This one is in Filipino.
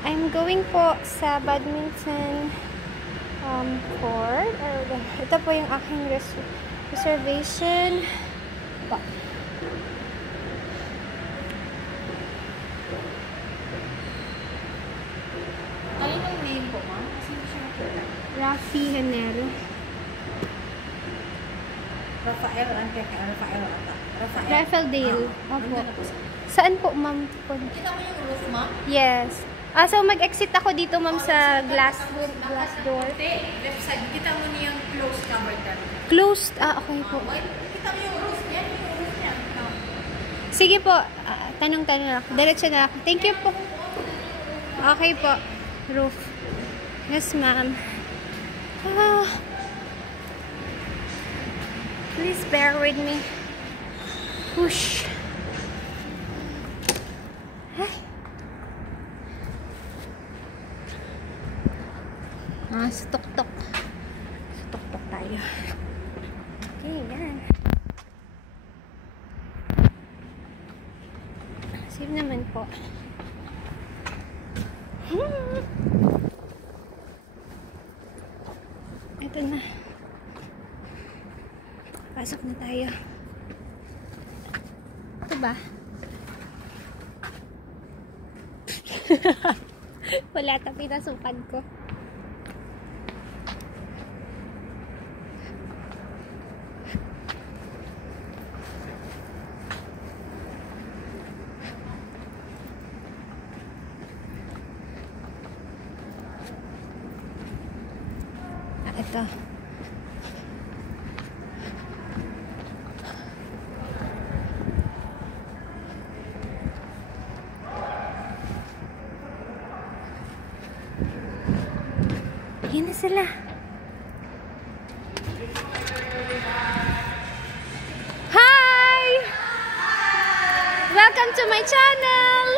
I'm going po sa badminton court. Ito po yung aking reservation. Ano yung name po, ma'am? Kasi hindi siya nakita. Rafi Hanero. Rafael ata. Rafael Dale. Opo. Nandun na po siya. Saan po, ma'am? Kita mo yung roof, ma'am? Yes. So mag-exit ako dito, ma'am, sa glass door. Left side. Kita mo niya yung closed covered that. Closed. Okay po. Kita mo yung roof niya. Yung roof niya. Sige po. Tanong-tanong ako. Diretso na ako. Thank you po. Okay po. Roof. Yes, ma'am. Please bear with me. Push. Sa tok-tok. Sa tok-tok tayo. Okay, yan. Save naman po. Ito na. Pasok na tayo. Ito ba? Wala ta pinasukan ko. Ito. Yan na sila. Hi! Welcome to my channel!